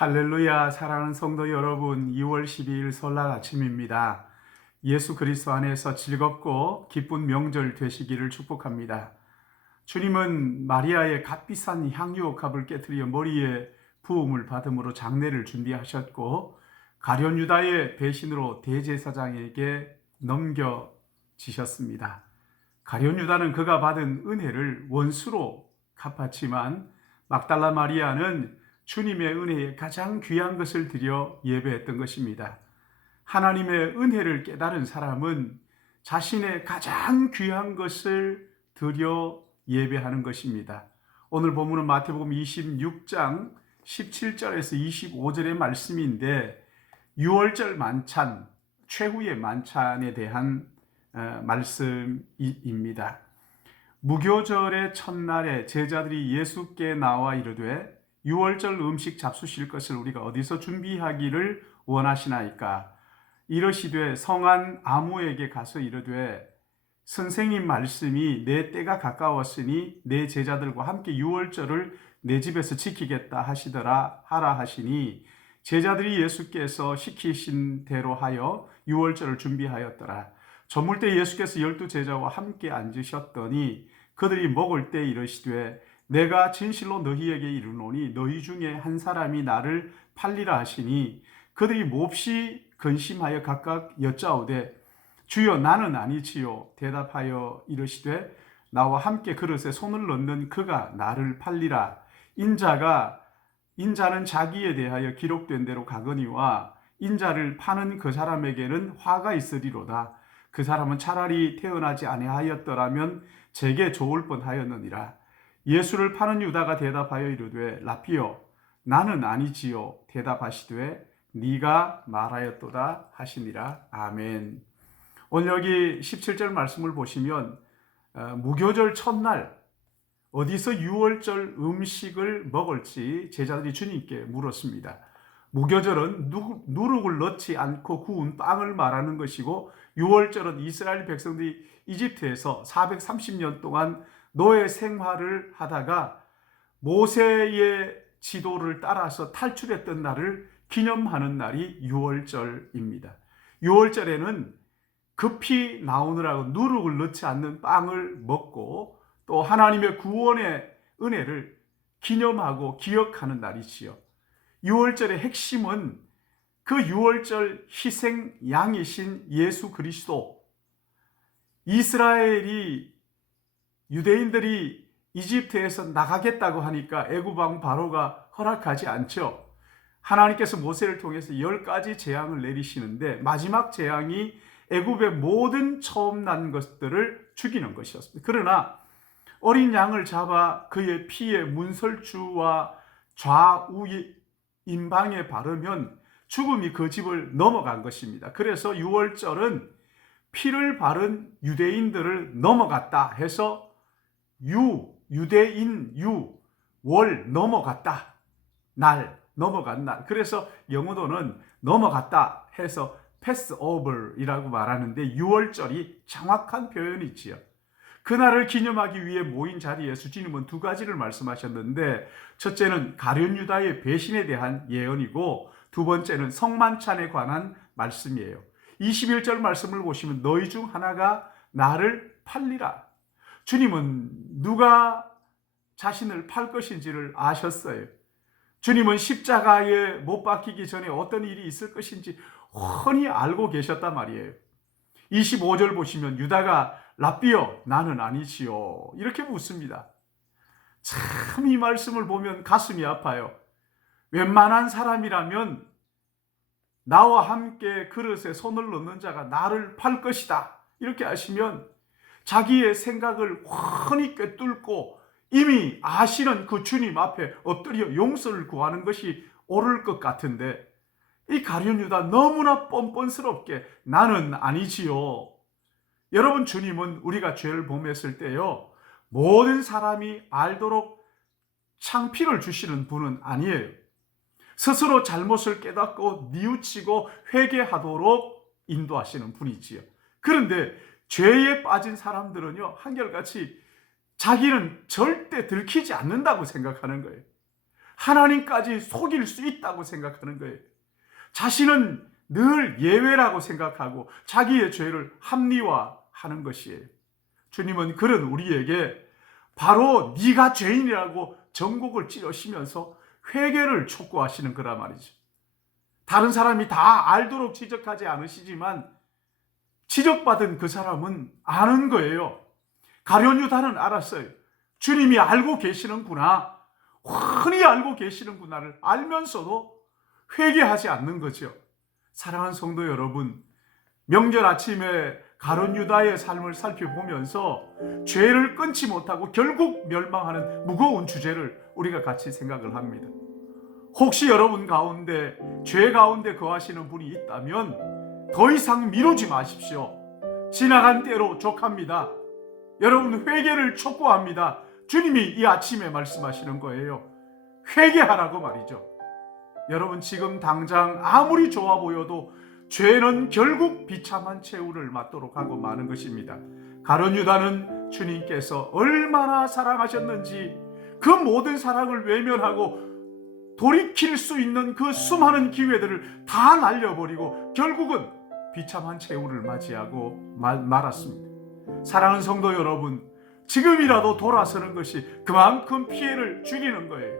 할렐루야, 사랑하는 성도 여러분, 2월 12일 설날 아침입니다. 예수 그리스도 안에서 즐겁고 기쁜 명절 되시기를 축복합니다. 주님은 마리아의 값비싼 향유 값을 깨뜨려 머리에 부음을 받음으로 장례를 준비하셨고, 가룟 유다의 배신으로 대제사장에게 넘겨지셨습니다. 가룟 유다는 그가 받은 은혜를 원수로 갚았지만, 막달라 마리아는 주님의 은혜에 가장 귀한 것을 드려 예배했던 것입니다. 하나님의 은혜를 깨달은 사람은 자신의 가장 귀한 것을 드려 예배하는 것입니다. 오늘 본문은 마태복음 26장 17절에서 25절의 말씀인데, 유월절 만찬, 최후의 만찬에 대한 말씀입니다. 무교절의 첫날에 제자들이 예수께 나와 이르되 유월절 음식 잡수실 것을 우리가 어디서 준비하기를 원하시나이까? 이러시되 성한 아무에게 가서 이르되 선생님 말씀이 내 때가 가까웠으니 내 제자들과 함께 유월절을 내 집에서 지키겠다 하라 하시니, 제자들이 예수께서 시키신 대로 하여 유월절을 준비하였더라. 저물 때 예수께서 12제자와 함께 앉으셨더니 그들이 먹을 때 이르시되 내가 진실로 너희에게 이르노니 너희 중에 한 사람이 나를 팔리라 하시니, 그들이 몹시 근심하여 각각 여짜오되 주여 나는 아니지요. 대답하여 이르시되 나와 함께 그릇에 손을 넣는 그가 나를 팔리라. 인자는 자기에 대하여 기록된 대로 가거니와 인자를 파는 그 사람에게는 화가 있으리로다. 그 사람은 차라리 태어나지 아니하였더라면 제게 좋을 뻔하였느니라. 예수를 파는 유다가 대답하여 이르되 라피여 나는 아니지요. 대답하시되 네가 말하였도다 하시니라. 아멘. 오늘 여기 17절 말씀을 보시면 무교절 첫날 어디서 유월절 음식을 먹을지 제자들이 주님께 물었습니다. 무교절은 누룩을 넣지 않고 구운 빵을 말하는 것이고, 유월절은 이스라엘 백성들이 이집트에서 430년 동안 노예 생활을 하다가 모세의 지도를 따라서 탈출했던 날을 기념하는 날이 유월절입니다. 유월절에는 급히 나오느라고 누룩을 넣지 않는 빵을 먹고 또 하나님의 구원의 은혜를 기념하고 기억하는 날이지요. 유월절의 핵심은 그 유월절 희생 양이신 예수 그리스도, 유대인들이 이집트에서 나가겠다고 하니까 애굽왕 바로가 허락하지 않죠. 하나님께서 모세를 통해서 10가지 재앙을 내리시는데 마지막 재앙이 애굽의 모든 처음 난 것들을 죽이는 것이었습니다. 그러나 어린 양을 잡아 그의 피에 문설주와 좌우 임방에 바르면 죽음이 그 집을 넘어간 것입니다. 그래서 유월절은 피를 바른 유대인들을 넘어갔다 해서 유대인 월 넘어갔다, 넘어간 날. 그래서 영어로는 넘어갔다 해서 패스오버이라고 말하는데 유월절이 정확한 표현이지요. 그날을 기념하기 위해 모인 자리에서 주님은 2가지를 말씀하셨는데, 첫째는 가룟 유다의 배신에 대한 예언이고 두 번째는 성만찬에 관한 말씀이에요. 21절 말씀을 보시면 너희 중 하나가 나를 팔리라. 주님은 누가 자신을 팔 것인지를 아셨어요. 주님은 십자가에 못 박히기 전에 어떤 일이 있을 것인지 훤히 알고 계셨단 말이에요. 25절 보시면 유다가 라삐여 나는 아니지요 이렇게 묻습니다. 참 이 말씀을 보면 가슴이 아파요. 웬만한 사람이라면 나와 함께 그릇에 손을 넣는 자가 나를 팔 것이다 이렇게 하시면 자기의 생각을 훤히 꿰뚫고 이미 아시는 그 주님 앞에 엎드려 용서를 구하는 것이 옳을 것 같은데, 이 가룟 유다 너무나 뻔뻔스럽게 나는 아니지요. 여러분, 주님은 우리가 죄를 범했을 때요, 모든 사람이 알도록 창피를 주시는 분은 아니에요. 스스로 잘못을 깨닫고 뉘우치고 회개하도록 인도하시는 분이지요. 그런데 죄에 빠진 사람들은요, 한결같이 자기는 절대 들키지 않는다고 생각하는 거예요. 하나님까지 속일 수 있다고 생각하는 거예요. 자신은 늘 예외라고 생각하고 자기의 죄를 합리화하는 것이에요. 주님은 그런 우리에게 바로 네가 죄인이라고 전곡을 찌르시면서 회개를 촉구하시는 거란 말이죠. 다른 사람이 다 알도록 지적하지 않으시지만 지적받은 그 사람은 아는 거예요. 가룟 유다는 알았어요. 주님이 알고 계시는구나, 흔히 알고 계시는구나를 알면서도 회개하지 않는 거죠. 사랑하는 성도 여러분, 명절 아침에 가룟 유다의 삶을 살펴보면서 죄를 끊지 못하고 결국 멸망하는 무거운 주제를 우리가 같이 생각을 합니다. 혹시 여러분 가운데 죄 가운데 거하시는 분이 있다면 더 이상 미루지 마십시오. 지나간 때로 족합니다. 여러분 회개를 촉구합니다. 주님이 이 아침에 말씀하시는 거예요. 회개하라고 말이죠. 여러분 지금 당장 아무리 좋아 보여도 죄는 결국 비참한 최후를 맞도록 하고 마는 것입니다. 가룟 유다는 주님께서 얼마나 사랑하셨는지 그 모든 사랑을 외면하고 돌이킬 수 있는 그 수많은 기회들을 다 날려버리고 결국은 비참한 최후를 맞이하고 말았습니다. 사랑하는 성도 여러분, 지금이라도 돌아서는 것이 그만큼 피해를 줄이는 거예요.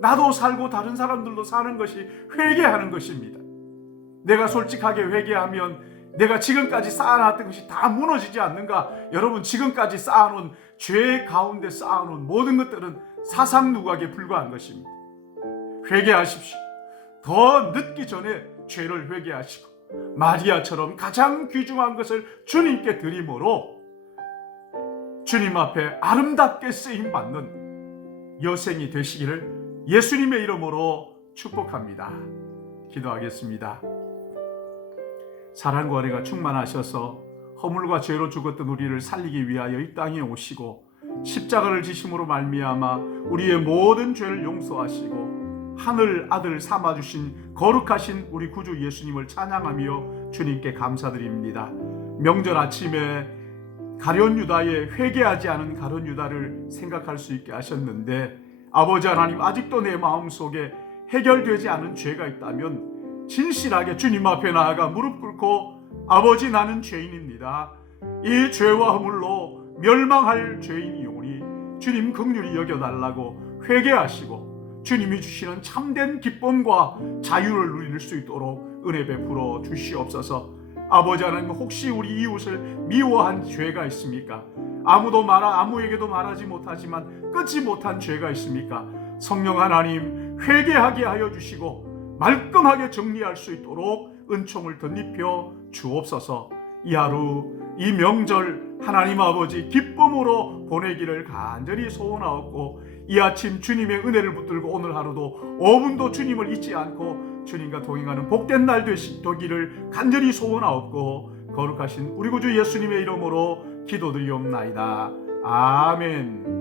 나도 살고 다른 사람들도 사는 것이 회개하는 것입니다. 내가 솔직하게 회개하면 내가 지금까지 쌓아놨던 것이 다 무너지지 않는가? 여러분 지금까지 쌓아놓은 죄 가운데 쌓아놓은 모든 것들은 사상누각에 불과한 것입니다. 회개하십시오. 더 늦기 전에 죄를 회개하시고 마리아처럼 가장 귀중한 것을 주님께 드림으로 주님 앞에 아름답게 쓰임받는 여생이 되시기를 예수님의 이름으로 축복합니다. 기도하겠습니다. 사랑과 은혜가 충만하셔서 허물과 죄로 죽었던 우리를 살리기 위하여 이 땅에 오시고 십자가를 지심으로 말미암아 우리의 모든 죄를 용서하시고 하늘 아들 삼아주신 거룩하신 우리 구주 예수님을 찬양하며 주님께 감사드립니다. 명절 아침에 가룟 유다의 회개하지 않은 가룟 유다를 생각할 수 있게 하셨는데 아버지 하나님, 아직도 내 마음속에 해결되지 않은 죄가 있다면 진실하게 주님 앞에 나아가 무릎 꿇고 아버지, 나는 죄인입니다. 이 죄와 허물로 멸망할 죄인이오니 주님 긍휼히 여겨달라고 회개하시고 주님이 주시는 참된 기쁨과 자유를 누릴 수 있도록 은혜 베풀어 주시옵소서. 아버지 하나님, 혹시 우리 이웃을 미워한 죄가 있습니까? 아무에게도 말하지 못하지만 끊지 못한 죄가 있습니까? 성령 하나님, 회개하게 하여 주시고 말끔하게 정리할 수 있도록 은총을 덧입혀 주옵소서. 이 하루, 이 명절 하나님 아버지 기쁨으로 보내기를 간절히 소원하옵고 이 아침 주님의 은혜를 붙들고 오늘 하루도 5분도 주님을 잊지 않고 주님과 동행하는 복된 날 되기를 간절히 소원하옵고 거룩하신 우리 구주 예수님의 이름으로 기도드리옵나이다. 아멘.